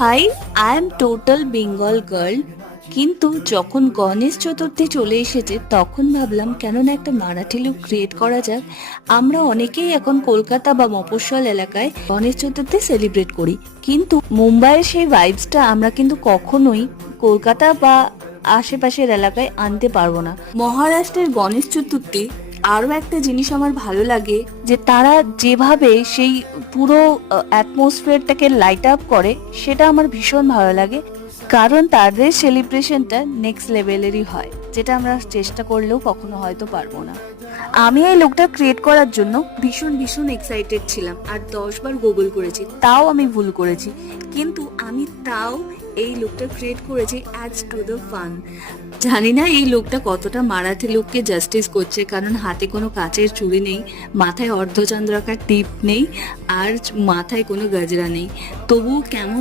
High, I am total Bengal girl. কিন্তু যখন গণেশ চতুর্থী চলে এসেছে তখন ভাবলাম কেন না একটা মারাঠি লুক ক্রিয়েট করা যাক। আমরা অনেকেই এখন কলকাতা বা মফস্বল এলাকায় গণেশ চতুর্থী সেলিব্রেট করি, কিন্তু মুম্বাইয়ের সেই ভাইবসটা আমরা কিন্তু কখনোই কলকাতা বা আশেপাশের এলাকায় আনতে পারবো না। মহারাষ্ট্রের গণেশ চতুর্থী আরও একটা জিনিস আমার ভালো লাগে, যে তারা যেভাবে সেই পুরো অ্যাটমসফিয়ারটাকে লাইট আপ করে, সেটা আমার ভীষণ ভালো লাগে। কারণ তাদের সেলিব্রেশনটা নেক্সট লেভেলেরই হয়, যেটা আমরা চেষ্টা করলেও কখনো হয়তো পারবো না। আমি এই লুকটা ক্রিয়েট করার জন্য ভীষণ ভীষণ এক্সাইটেড ছিলাম, আর 10 বার গুগল করেছি, তাও আমি ভুল করেছি। কিন্তু আমি তাও এই লুকটা ক্রিয়েট করেছি অ্যাডস টু দ্য ফান। জানি না এই লুকটা কতটা মারাঠি লুককে জাস্টিস করছে, কারণ হাতে কোনো কাচের চুড়ি নেই, মাথায় অর্ধচন্দ্রাকার টিপ নেই, আর মাথায় কোনো গজরা নেই। তবুও কেমন